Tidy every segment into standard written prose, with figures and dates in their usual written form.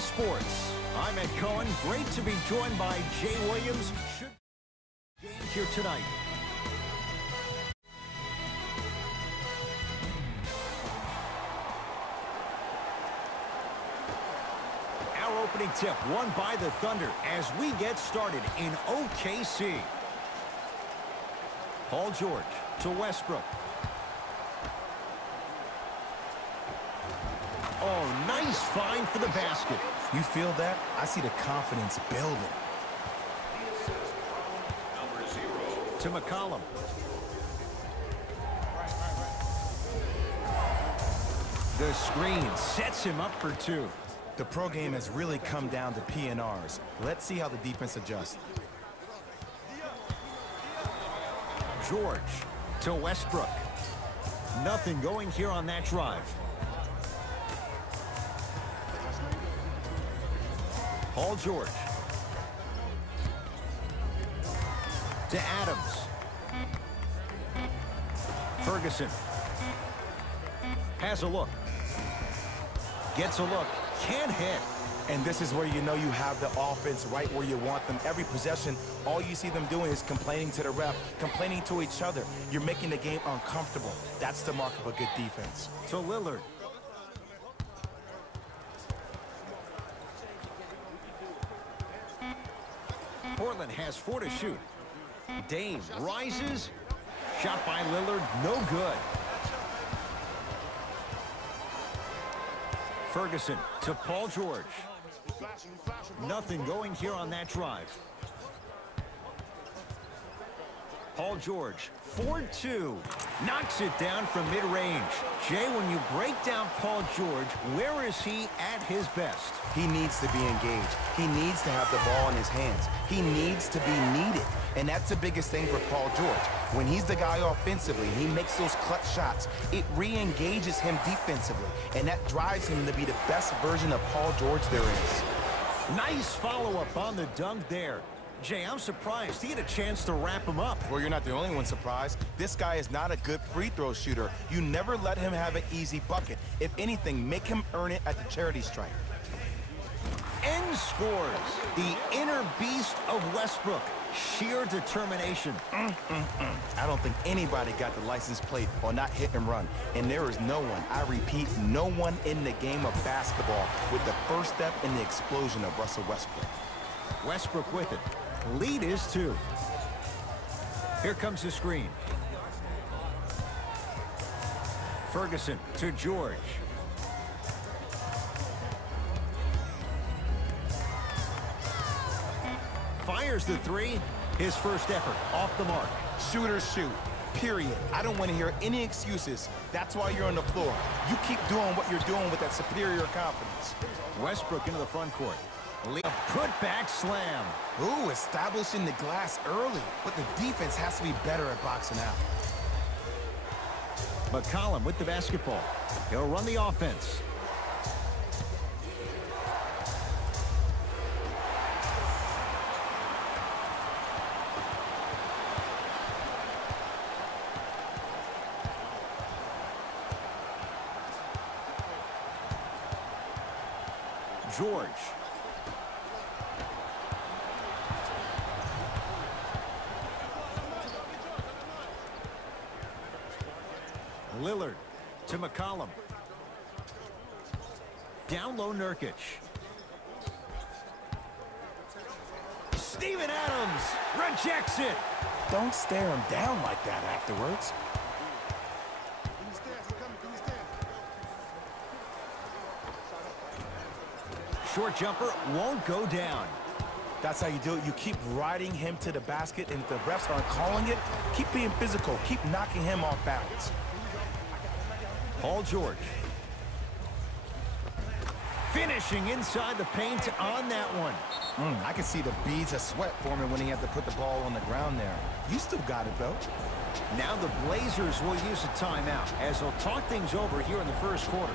Sports. I'm Ed Cohen. Great to be joined by Jay Williams. Should game here tonight. Our opening tip won by the Thunder as we get started in OKC. Paul George to Westbrook. Oh, nice find for the basket. You feel that? I see the confidence building. To McCollum. The screen sets him up for two. The pro game has really come down to PNRs. Let's see how the defense adjusts. George to Westbrook. Nothing going here on that drive. Paul George. To Adams. Ferguson. Has a look. Gets a look. Can't hit. And this is where you know you have the offense right where you want them. Every possession, all you see them doing is complaining to the ref, complaining to each other. You're making the game uncomfortable. That's the mark of a good defense. To Lillard. Portland has 4 to shoot. Dame rises. Shot by Lillard, no good. Ferguson to Paul George. Nothing going here on that drive. Paul George, 4-2. Knocks it down from mid-range. Jay, when you break down Paul George, where is he at his best? He needs to be engaged. He needs to have the ball in his hands. He needs to be needed. And that's the biggest thing for Paul George. When he's the guy offensively, he makes those clutch shots. It re-engages him defensively. And that drives him to be the best version of Paul George there is. Nice follow-up on the dunk there. Jay, I'm surprised he had a chance to wrap him up. Well, you're not the only one surprised. This guy is not a good free throw shooter. You never let him have an easy bucket. If anything, make him earn it at the charity stripe. And scores. The inner beast of Westbrook. Sheer determination. I don't think anybody got the license plate or not hit and run. And there is no one, I repeat, no one in the game of basketball with the first step in the explosion of Russell Westbrook. Westbrook with it. Lead is 2. Here comes the screen. Ferguson to George. Fires the 3. His first effort off the mark. Shooters shoot, period. I don't want to hear any excuses. That's why you're on the floor. You keep doing what you're doing with that superior confidence. Westbrook into the front court. A put-back slam. Ooh, establishing the glass early. But the defense has to be better at boxing out. McCollum with the basketball. He'll run the offense. George. Lillard to McCollum. Down low, Nurkic. Steven Adams rejects it. Don't stare him down like that afterwards. Short jumper won't go down. That's how you do it. You keep riding him to the basket, and if the refs aren't calling it, keep being physical. Keep knocking him off balance. Paul George. Finishing inside the paint on that one. I can see the beads of sweat forming when he had to put the ball on the ground there. You still got it, though. Now the Blazers will use a timeout as they'll talk things over here in the first quarter.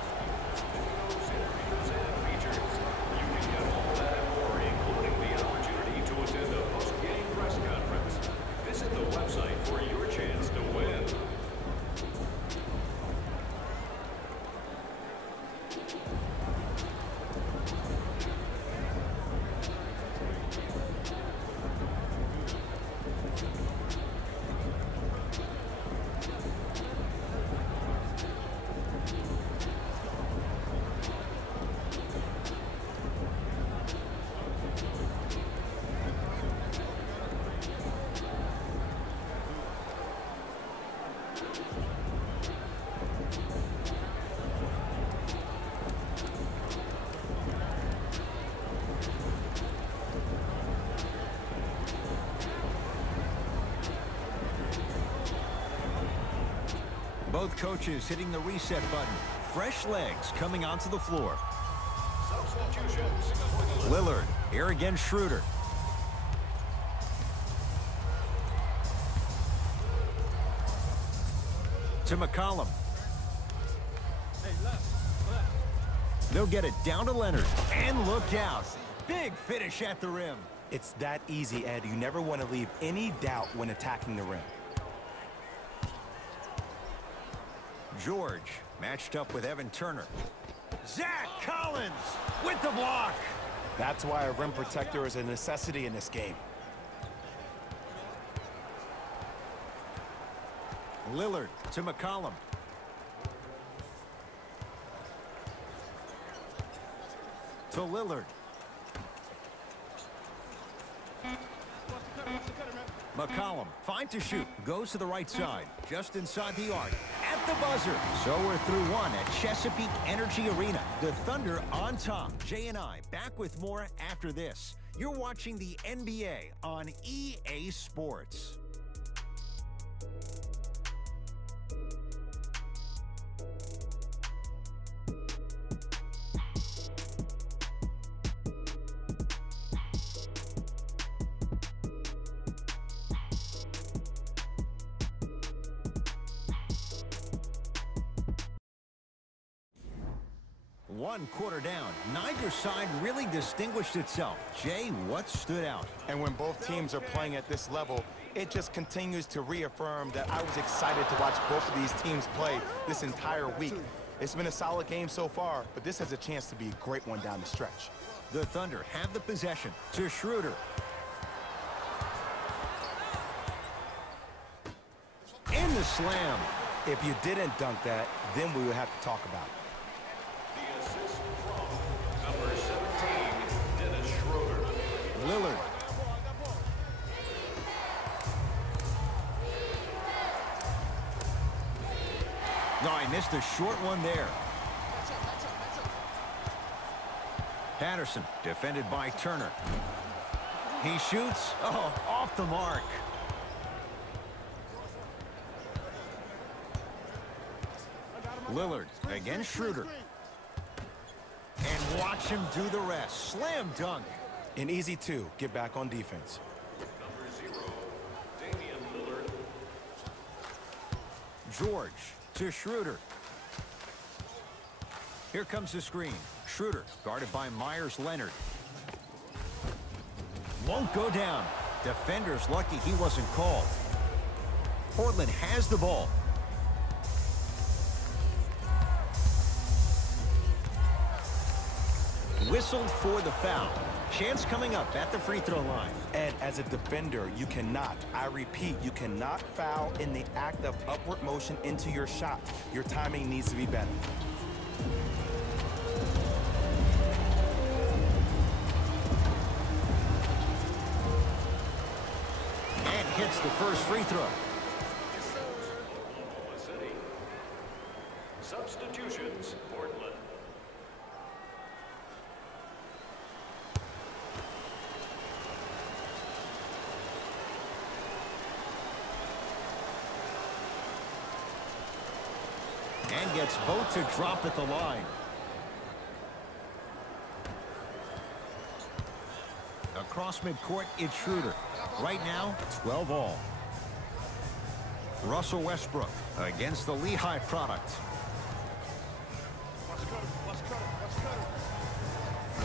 Both coaches hitting the reset button. Fresh legs coming onto the floor. Lillard, here again Schroeder. To McCollum. They'll get it down to Leonard. And look out. Big finish at the rim. It's that easy, Ed. You never want to leave any doubt when attacking the rim. George matched up with Evan Turner. Zach Collins with the block. That's why a rim protector is a necessity in this game. Lillard to McCollum. To Lillard. McCollum, fine to shoot, goes to the right side, just inside the arc, at the buzzer. So we're through one at Chesapeake Energy Arena. The Thunder on top. Jay and I back with more after this. You're watching the NBA on EA Sports. One quarter down. Neither side really distinguished itself. Jay, what stood out? And when both teams are playing at this level, it just continues to reaffirm that I was excited to watch both of these teams play this entire week. It's been a solid game so far, but this has a chance to be a great one down the stretch. The Thunder have the possession to Schroeder. And the slam. If you didn't dunk that, then we would have to talk about it. Lillard. No, I missed a short one there. Patterson, defended by Turner. He shoots. Oh, off the mark. Lillard against Schroeder. And watch him do the rest. Slam dunk. An easy two. Get back on defense. George to Schroeder. Here comes the screen. Schroeder guarded by Myers-Leonard. Won't go down. Defender's lucky he wasn't called. Portland has the ball. Whistled for the foul. Chance coming up at the free throw line. And as a defender, you cannot, I repeat, you cannot foul in the act of upward motion into your shot. Your timing needs to be better. And hits the first free throw. Substitutions, Portland. And gets both to drop at the line. Across midcourt, it's Schroeder. Right now, 12 all. Russell Westbrook against the Lehigh product.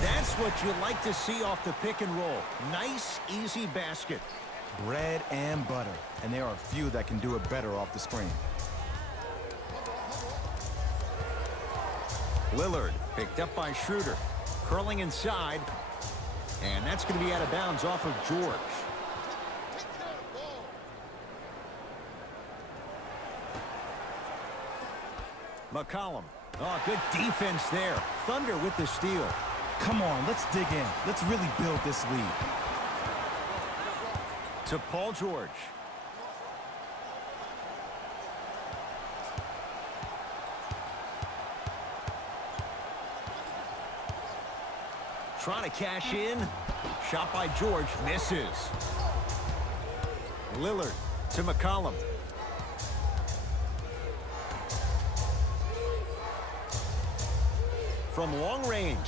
That's what you like to see off the pick and roll. Nice, easy basket. Bread and butter. And there are a few that can do it better off the screen. Lillard picked up by Schroeder. Curling inside. And that's going to be out of bounds off of George. McCollum. Oh, good defense there. Thunder with the steal. Come on, let's dig in. Let's really build this lead. To Paul George. Trying to cash in. Shot by George. Misses. Lillard to McCollum. from long range.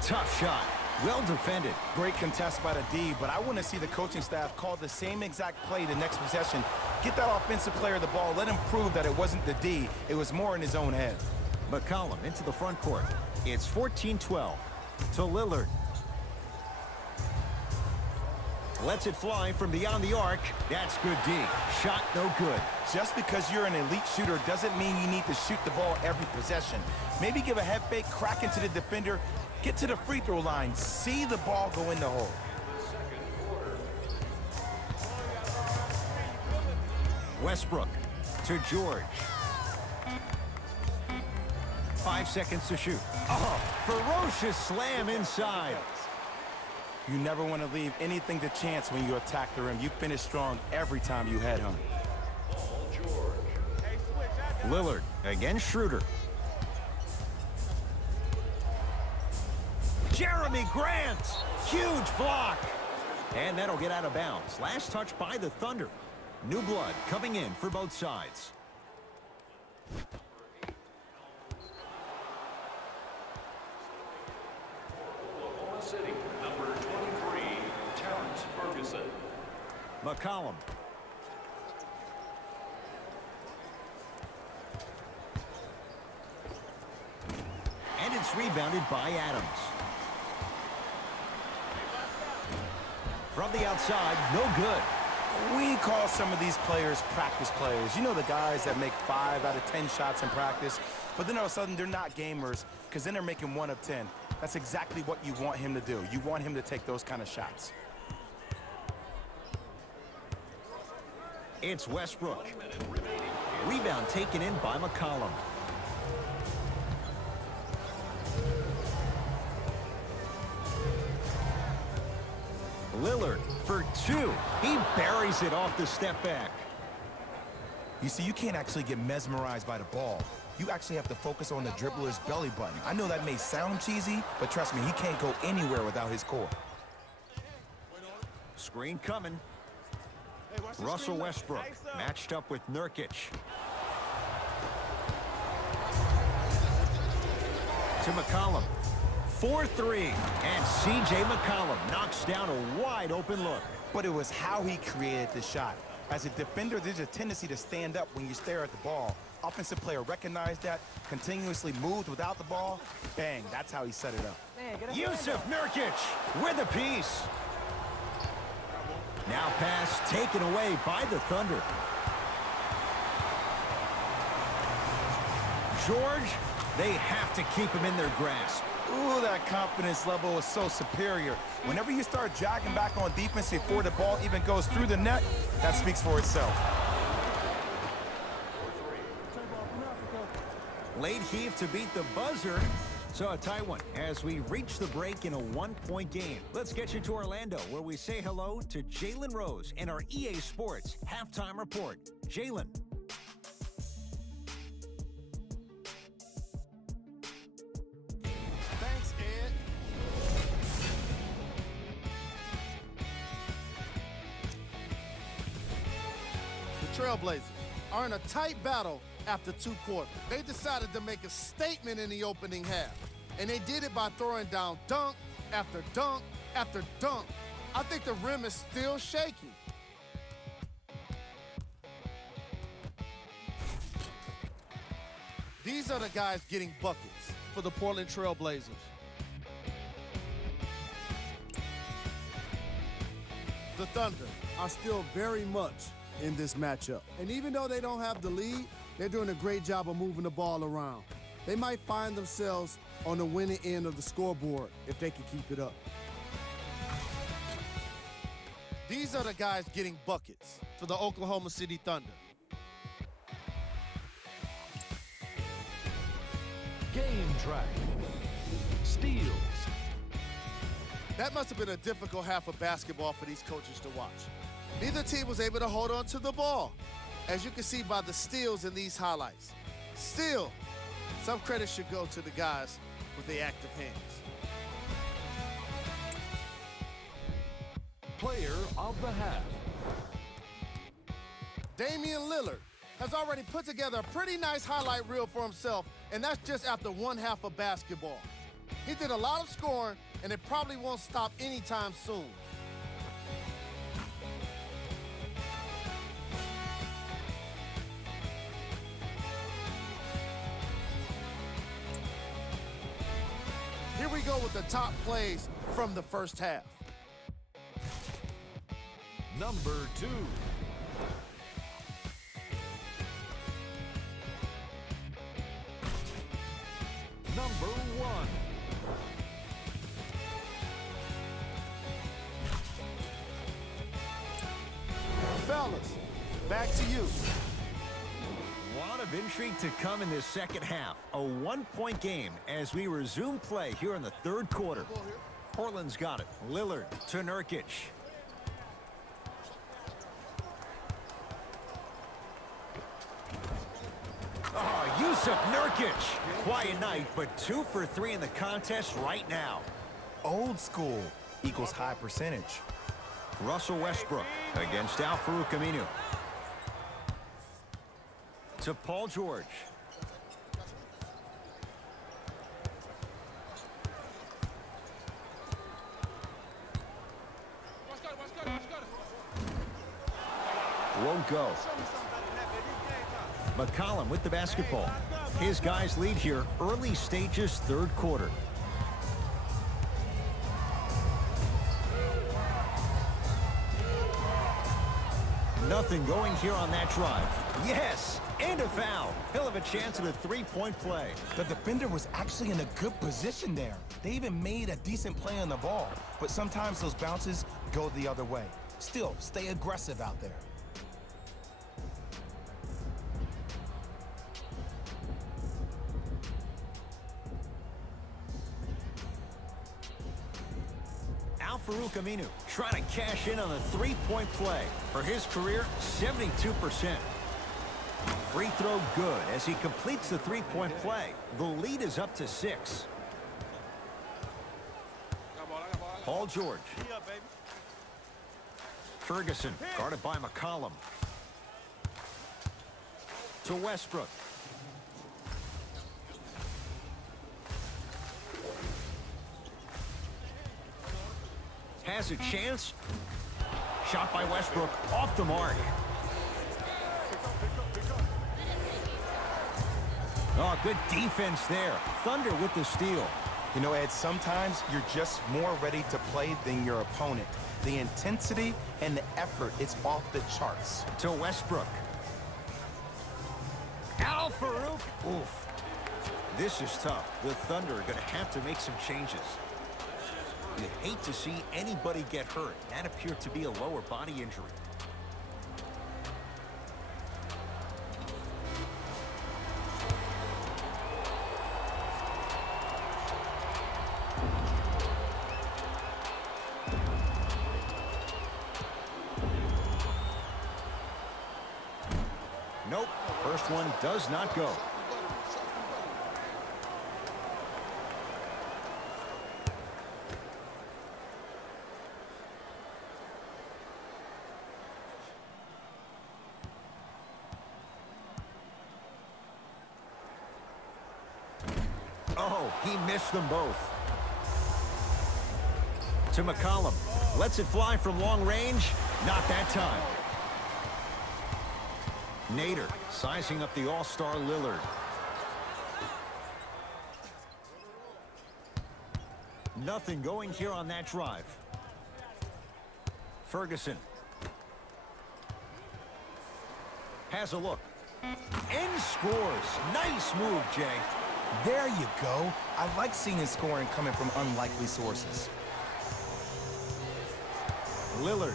Tough shot. Well defended. Great contest by the D, but I want to see the coaching staff call the same exact play the next possession. Get that offensive player the ball. Let him prove that it wasn't the D. It was more in his own head. McCollum into the front court. It's 14-12 to Lillard. Lets it fly from beyond the arc. That's good D. Shot no good. Just because you're an elite shooter doesn't mean you need to shoot the ball every possession. Maybe give a head fake, crack into the defender, get to the free throw line, see the ball go in the hole. Westbrook to George. 5 seconds to shoot. Oh, ferocious slam inside. You never want to leave anything to chance when you attack the rim. You finish strong every time you head home. Lillard against Schroeder. Jeremy Grant, huge block. And that'll get out of bounds. Last touch by the Thunder. New blood coming in for both sides. Oklahoma City, number 23, Terrence Ferguson. McCollum. And it's rebounded by Adams. From the outside, no good. We call some of these players practice players. You know, the guys that make 5 out of 10 shots in practice, but then all of a sudden they're not gamers because then they're making 1 of 10. That's exactly what you want him to do. You want him to take those kind of shots. It's Westbrook. Rebound taken in by McCollum. Lillard for 2. He buries it off the step back. You see, you can't actually get mesmerized by the ball. You actually have to focus on the dribbler's belly button. I know that may sound cheesy, but trust me, he can't go anywhere without his core. Screen coming. Russell Westbrook matched up with Nurkic. To McCollum. 4-3. And C.J. McCollum knocks down a wide open look. But it was how he created the shot. As a defender, there's a tendency to stand up when you stare at the ball. Offensive player recognized that, continuously moved without the ball. Bang, that's how he set it up. Yusuf Nurkic with a piece. Now pass taken away by the Thunder. George, they have to keep him in their grasp. Ooh, that confidence level is so superior. Whenever you start jogging back on defense before the ball even goes through the net, that speaks for itself. Late heave to beat the buzzer. So a tight one as we reach the break in a 1-point game. Let's get you to Orlando, where we say hello to Jalen Rose and our EA Sports halftime report. Jalen. Thanks, Ed. The Trailblazers are in a tight battle after 2 quarters. They decided to make a statement in the opening half, and they did it by throwing down dunk after dunk after dunk. I think the rim is still shaking. These are the guys getting buckets for the Portland Trailblazers. The Thunder are still very much in this matchup. And even though they don't have the lead, they're doing a great job of moving the ball around. They might find themselves on the winning end of the scoreboard if they can keep it up. These are the guys getting buckets for the Oklahoma City Thunder. Game track. Steals. That must have been a difficult half of basketball for these coaches to watch. Neither team was able to hold on to the ball, as you can see by the steals in these highlights. Still, some credit should go to the guys with the active hands. Player of the half. Damian Lillard has already put together a pretty nice highlight reel for himself, and that's just after 1 half of basketball. He did a lot of scoring, and it probably won't stop anytime soon. Here we go with the top plays from the first half. Number 2. Number 1. Fellas, back to you. A lot of intrigue to come in this second half. A 1-point game as we resume play here in the third quarter. Portland's got it. Lillard to Nurkic. Oh, Yusuf Nurkic. Quiet night, but 2 for 3 in the contest right now. Old school equals high percentage. Russell Westbrook against Al-Farouq Aminu. To Paul George. Won't go. McCollum with the basketball. His guys lead here, early stages, third quarter. Nothing going here on that drive. Yes, and a foul. He'll have a chance at a three-point play. The defender was actually in a good position there. They even made a decent play on the ball, but sometimes those bounces go the other way. Still, stay aggressive out there. Al-Farouq Aminu trying to cash in on a three-point play. For his career, 72%. Free throw good as he completes the three-point play. The lead is up to 6. Paul George. Ferguson guarded by McCollum. To Westbrook. Has a chance. Shot by Westbrook off the mark. Oh, good defense there. Thunder with the steal. You know, Ed, sometimes you're just more ready to play than your opponent. The intensity and the effort is off the charts. To Westbrook. Al-Farouq. Oof. This is tough. The Thunder are going to have to make some changes. You hate to see anybody get hurt. That appeared to be a lower body injury. Nope. First one does not go. Oh, he missed them both. To McCollum. Lets it fly from long range. Not that time. Nader sizing up the all-star Lillard. Nothing going here on that drive. Ferguson. Has a look. And scores. Nice move, Jay. There you go. I like seeing his scoring coming from unlikely sources. Lillard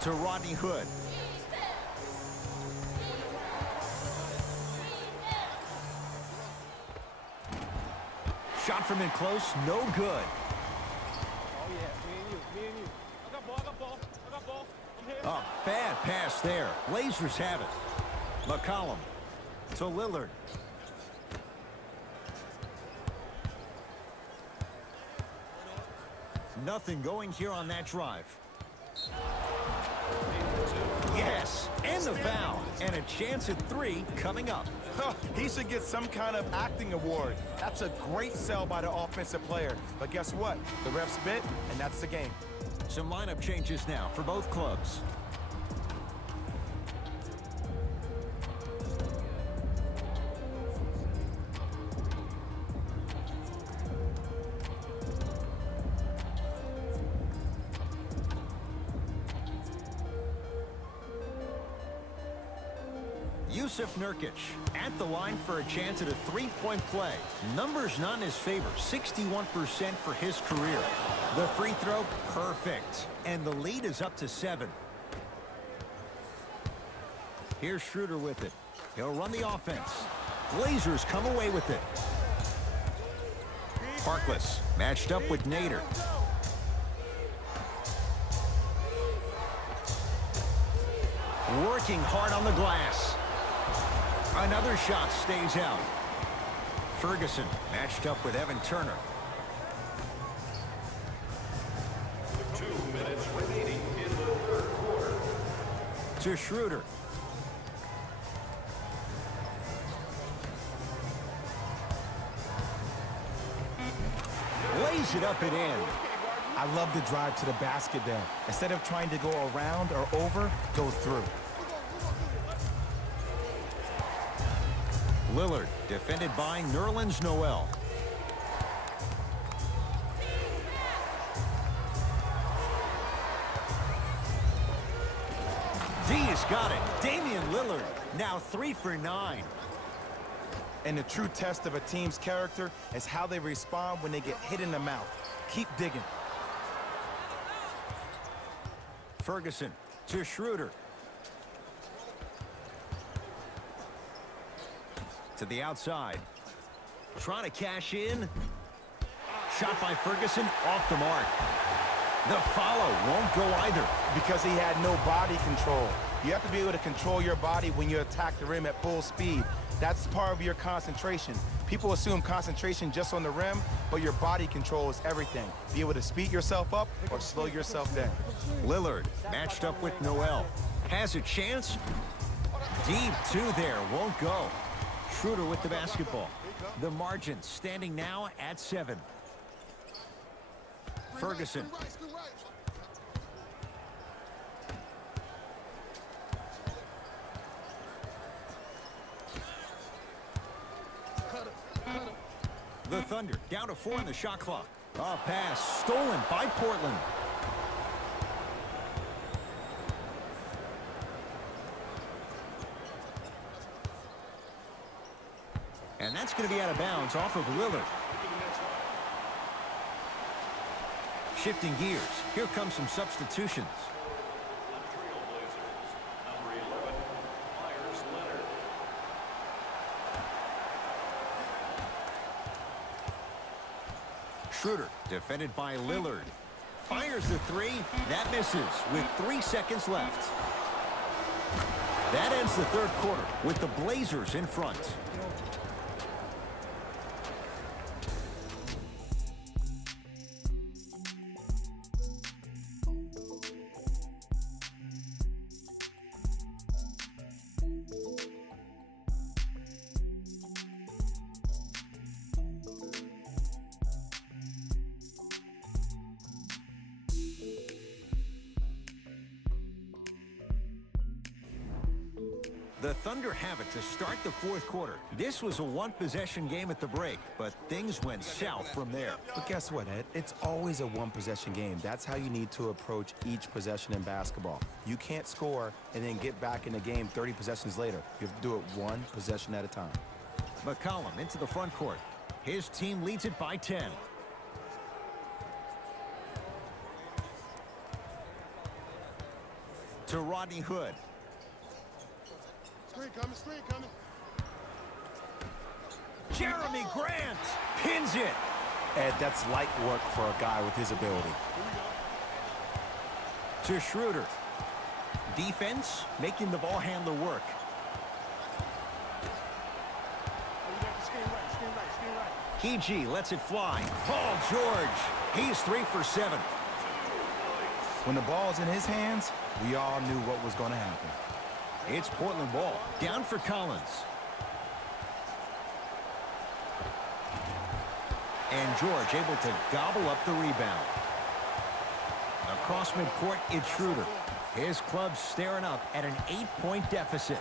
to Rodney Hood. Shot from in close, no good. Oh, yeah, me and you. I got ball. I'm here. Oh, bad pass there. Blazers have it. McCollum to Lillard. Nothing going here on that drive. Yes, and the foul. And a chance at 3 coming up. He should get some kind of acting award. That's a great sell by the offensive player. But guess what? The ref spit, and that's the game. Some lineup changes now for both clubs. Yusuf Nurkic at the line for a chance at a three-point play. Numbers not in his favor, 61% for his career. The free throw, perfect. And the lead is up to 7. Here's Schroeder with it. He'll run the offense. Blazers come away with it. Harkless matched up with Nader. Working hard on the glass. Another shot stays out. Ferguson matched up with Evan Turner. 2 minutes remaining in the third quarter. To Schroeder. Lays it up and in. I love the drive to the basket there. Instead of trying to go around or over, go through. Lillard defended by Nerlens Noel. D has got it. Damian Lillard now 3 for 9. And the true test of a team's character is how they respond when they get hit in the mouth. Keep digging. Ferguson to Schroeder. To the outside. Trying to cash in. Shot by Ferguson off the mark. The follow won't go either. Because he had no body control. You have to be able to control your body when you attack the rim at full speed. That's part of your concentration. People assume concentration just on the rim, but your body control is everything. Be able to speed yourself up or slow yourself down. Lillard matched up with Noel. Has a chance. Deep 2 there. Won't go. Schroeder with the basketball. The margin standing now at 7. Ferguson. The Thunder down to 4 in the shot clock. A pass stolen by Portland. And that's going to be out of bounds off of Lillard. Shifting gears. Here come some substitutions. The Trailblazers, number 11, Myers Leonard. Schroeder defended by Lillard. Fires the 3. That misses with 3 seconds left. That ends the third quarter with the Blazers in front. The Thunder have it to start the fourth quarter. This was a one-possession game at the break, but things went south from there. But guess what, Ed? It's always a one-possession game. That's how you need to approach each possession in basketball. You can't score and then get back in the game 30 possessions later. You have to do it one possession at a time. McCollum into the front court. His team leads it by 10. To Rodney Hood. Screen coming. Jeremy Grant pins it. Ed, that's light work for a guy with his ability. To Schroeder. Defense making the ball handler work. PG lets it fly. Paul George. He's 3 for 7. When the ball's in his hands, we all knew what was going to happen. It's Portland ball. Down for Collins. And George able to gobble up the rebound. Across midcourt, it's Schroeder. His club staring up at an 8-point deficit.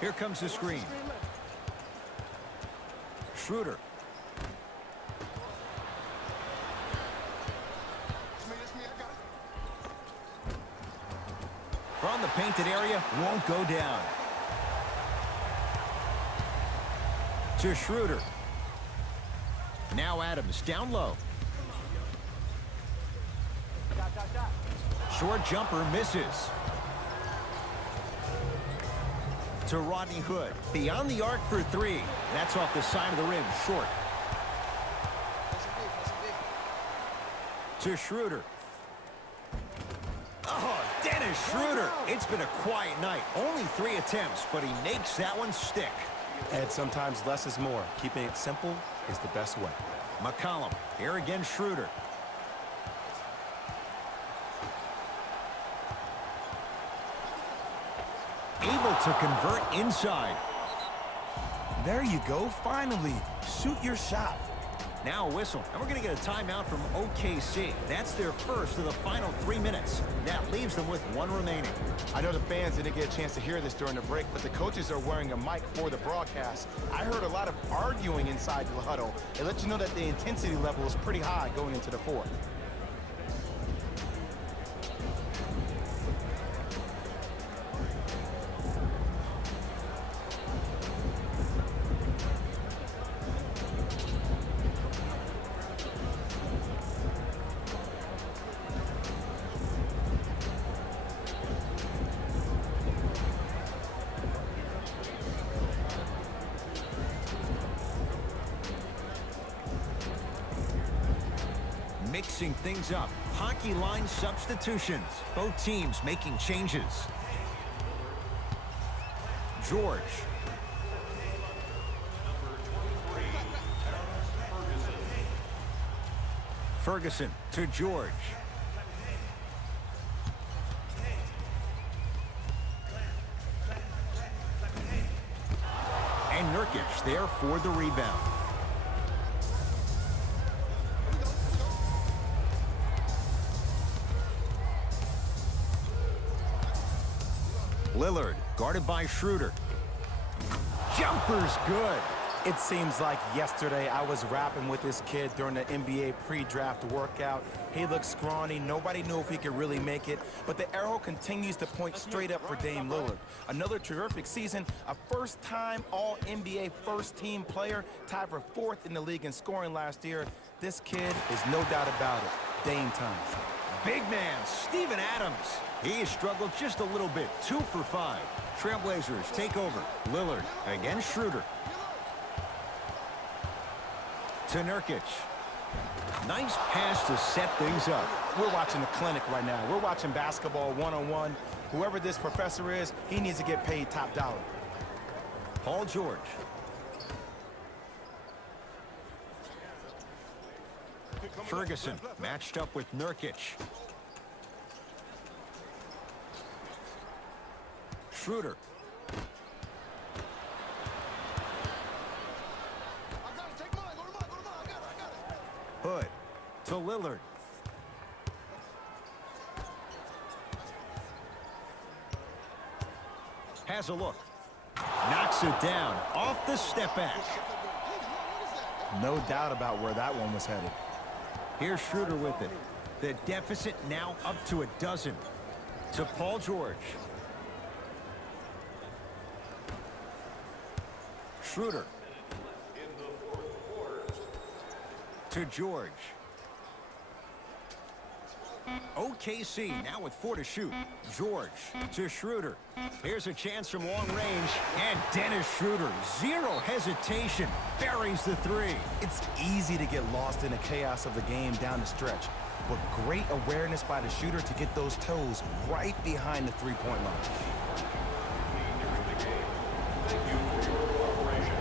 Here comes the screen. Schroeder. From the painted area, won't go down. To Schroeder. Now Adams down low. Short jumper misses. To Rodney Hood. Beyond the arc for three. That's off the side of the rim. Short. To Schroeder. Oh, Dennis Schroeder. It's been a quiet night. Only 3 attempts, but he makes that one stick. And sometimes less is more. Keeping it simple is the best way. McCollum. Here again, Schroeder. Able to convert inside. There you go. Finally, shoot your shot. Now a whistle, and we're going to get a timeout from OKC. That's their first of the final 3 minutes. That leaves them with 1 remaining. I know the fans didn't get a chance to hear this during the break, but the coaches are wearing a mic for the broadcast. I heard a lot of arguing inside the huddle. It lets you know that the intensity level is pretty high going into the fourth. Mixing things up. Hockey line substitutions. Both teams making changes. George. Ferguson to George. And Nurkic there for the rebound. Lillard, guarded by Schroeder. Jumper's good. It seems like yesterday I was rapping with this kid during the NBA pre-draft workout. He looked scrawny. Nobody knew if he could really make it. But the arrow continues to point straight up for Dame Lillard. Another terrific season. A first-time All-NBA first-team player. Tied for 4th in the league in scoring last year. This kid is no doubt about it. Dame time. Big man, Steven Adams. He has struggled just a little bit. 2 for 5. Trailblazers take over. Lillard against Schroeder. To Nurkic. Nice pass to set things up. We're watching a clinic right now. We're watching basketball one-on-one. Whoever this professor is, he needs to get paid top dollar. Paul George. Ferguson matched up with Nurkic. Schroeder. Hood to Lillard. Has a look. Knocks it down off the step back. No doubt about where that one was headed. Here's Schroeder with it. The deficit now up to a dozen. To Paul George. Schroeder. To George. OKC now with 4 to shoot. George to Schroeder. Here's a chance from long range. And Dennis Schroeder, 0 hesitation, buries the 3. It's easy to get lost in the chaos of the game down the stretch. But great awareness by the shooter to get those toes right behind the three-point line. Thank you for your cooperation.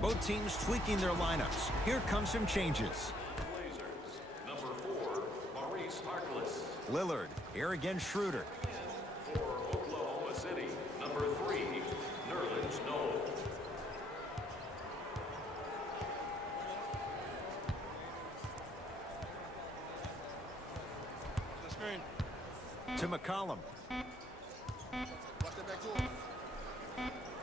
Both teams tweaking their lineups. Here come some changes. Blazers, number 4, Maurice Harkless. Lillard, here against Schroeder. For Oklahoma City, number 3, Nerlens Noel. The screen. To McCollum. Watch that back door.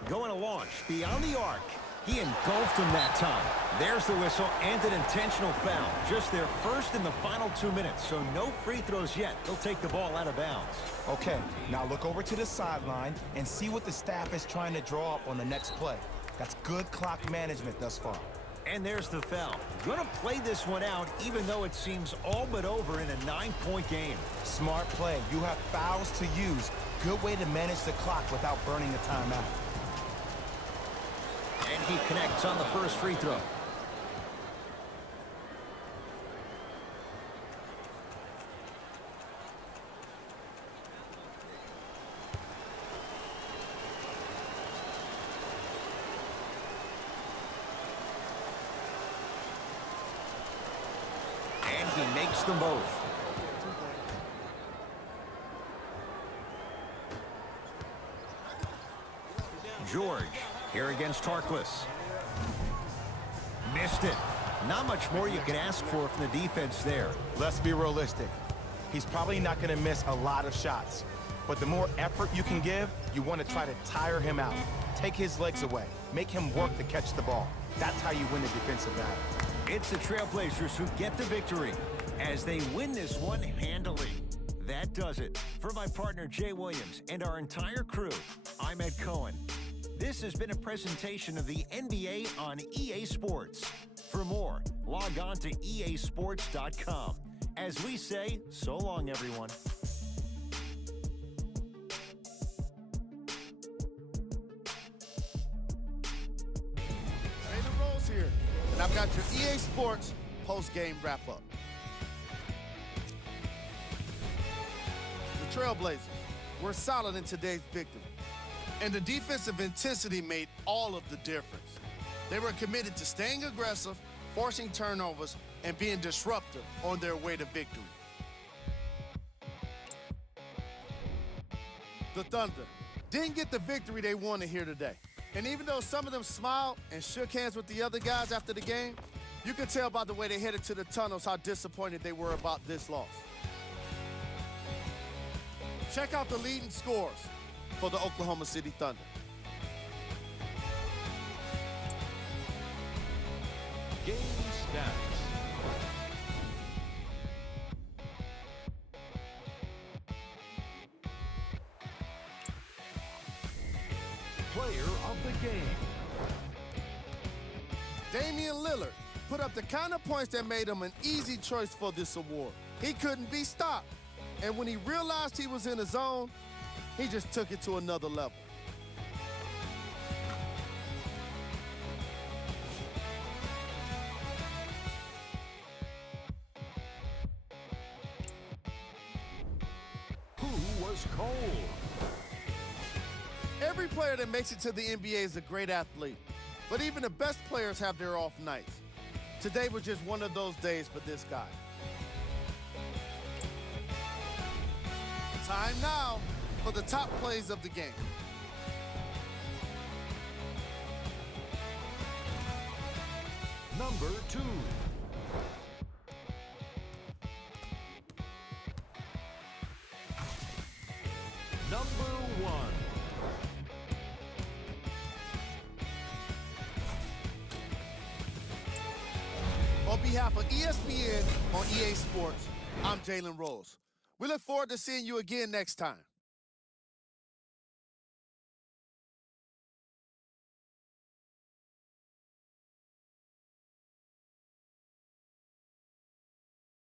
Going to launch beyond the arc. He engulfed him that time. There's the whistle and an intentional foul. Just their first in the final 2 minutes, so no free throws yet. They'll take the ball out of bounds. Okay, now look over to the sideline and see what the staff is trying to draw up on the next play. That's good clock management thus far. And there's the foul. Gonna play this one out, even though it seems all but over in a 9-point game. Smart play. You have fouls to use. Good way to manage the clock without burning the timeout. And he connects on the first free throw. And he makes them both. George, here against Harkless. Missed it. Not much more you can ask for from the defense there. Let's be realistic. He's probably not going to miss a lot of shots. But the more effort you can give, you want to try to tire him out. Take his legs away. Make him work to catch the ball. That's how you win the defensive battle. It's the Trailblazers who get the victory as they win this one handily. That does it. For my partner, Jay Williams, and our entire crew, I'm Ed Cohen. This has been a presentation of the NBA on EA Sports. For more, log on to easports.com. As we say, so long, everyone. Jalen Rose here, and I've got your EA Sports post-game wrap-up. The Trailblazers were solid in today's victory, and the defensive intensity made all of the difference. They were committed to staying aggressive, forcing turnovers, and being disruptive on their way to victory. The Thunder didn't get the victory they wanted here today. And even though some of them smiled and shook hands with the other guys after the game, you could tell by the way they headed to the tunnels how disappointed they were about this loss. Check out the leading scores for the Oklahoma City Thunder. Game stats. Player of the game. Damian Lillard put up the kind of points that made him an easy choice for this award. He couldn't be stopped. And when he realized he was in a zone, he just took it to another level. Who was cold? Every player that makes it to the NBA is a great athlete, but even the best players have their off nights. Today was just one of those days for this guy. Time now for the top plays of the game. Number 2. Number 1. On behalf of ESPN on EA Sports, I'm Jalen Rose. We look forward to seeing you again next time.